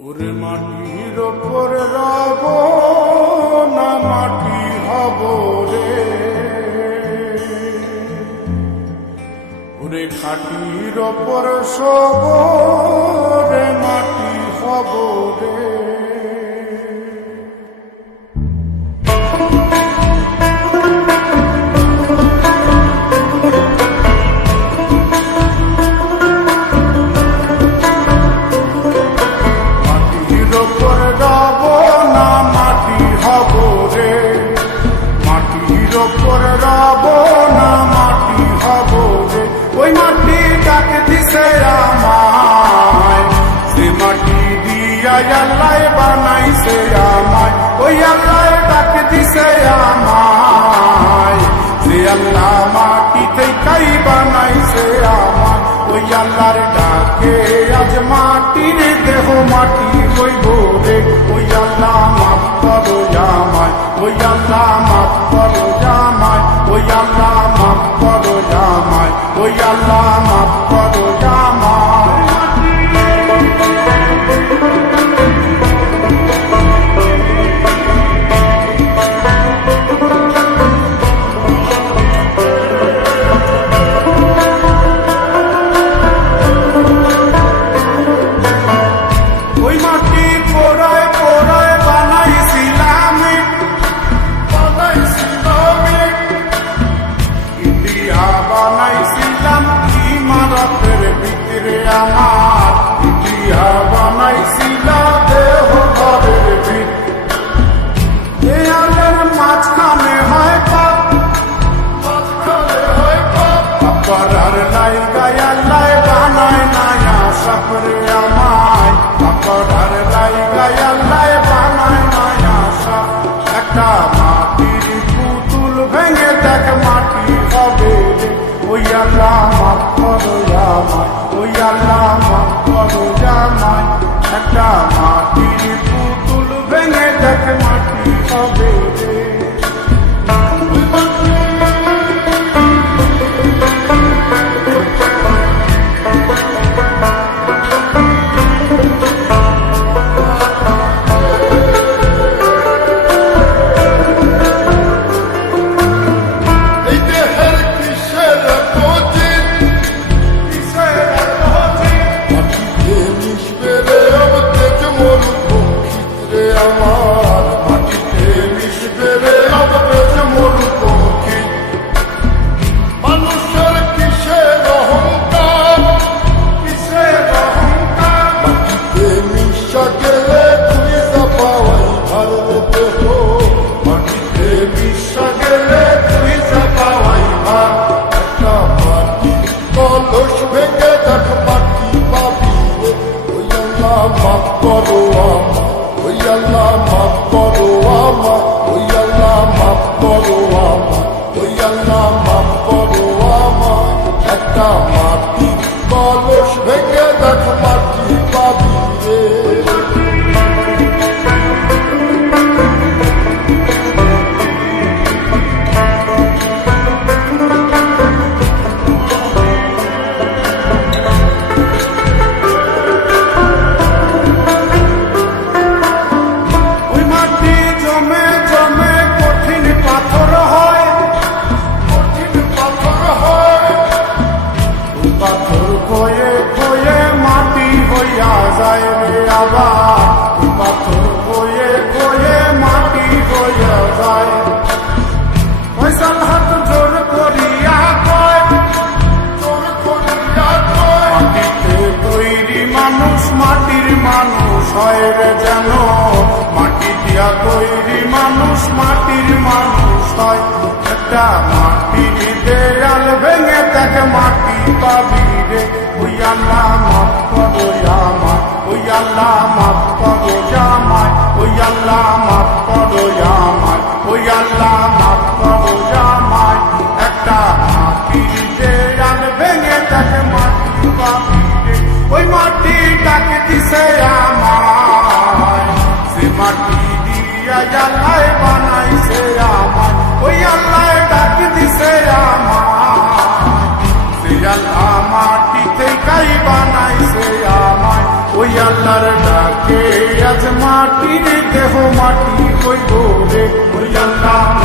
ওরে মাটির ওপর রব না মাটি হব রে, ওরে খাটির ওপর সব রে মাটি হব রে। ওই মাটি ডাক দিছে আমায়, সে মাটি দিয়া আল্লাহ বানাইছে আমায়। ওই আল্লাহ ডাক দিছে আমায়, সে আল্লাহ মাটি থেকেই বানাইছে আমায়। ওই আল্লাহর ডাকে আজ মাটির দেহ মাটি হইব রে। ওই আল্লাহ মাফ করো আমায়, ওই আল্লাহ মাফ করো আমায়, ওই আল্লাহ মাফ করো আমায়, ওই আল্লাহ মাফ করো আমায়। ওই মাটি পোড়ায় পোড়ায় বানাইছিলাম ইন্ডিয়া, বানাইছিলাম ইমারতের ভিতরে আমার ইন্ডিয়া, বানাইছিলাম দেহ ঘরের ভিতরে। আলের মাঝখানে হয় পাপ, করার লাই গায়া লাই বানায় নায়া সাপরে আমায়, করার লাই গায়া লাই বানায় নায়া সাপ। একটা মাটির পুতুল ভেঙে দেখ মাটি হবে রে। ওই আল্লাহ মাফ করো আমায়, ওই আল্লাহ মাফ করো আমায়। একটা মাটির পুতুল ভেঙে দেখ মাটি হবে রে। মাফ করো আমায়, ওই আল্লাহ মাফ করো আমায়, ওই আল্লাহ মাফ করো আমায়, ওই আল্লাহ মাফ করো আমায়। একটা মাটি কলস ভেঙে দেখ মাটি পাবি রে। পাথর কয়ে কয়ে মাটি হইয়া যায় রে আবার, পাথর কয়ে কয়ে মাটি হইয়া যায়। ফয়সাল হাত জোর করিয়া কয়, জোর করিয়া কয়, মাটিতে তৈরি মানুষ মাটির মানুষ হয় রে যেন। মাটি দিয়া তৈরি মানুষ মাটির মানুষ হয়। একটা মাটির দেয়াল ভেঙে দেখ মাটি পাবি রে। ওই আল্লাহ মাফ করো আমায়, ওই আল্লাহ মাফ করো আমায়, ওই আল্লাহ মাফ করো আমায়, ওই আল্লাহ মাফ করো আমায়। একটা মাটির দেয়াল ভেঙে দেখ মাটি পাবি রে। ওই মাটি ডাক দিছে আমায়, সে মাটি দিয়া আল্লাহ বানাইছে আমায়। ওই আল্লাহ ডাক দিছে আমায়, সে আল্লাহ মাটি থেকেই বানাইছে আমায়। ওই আল্লাহর ডাকে ওই আল্লাহ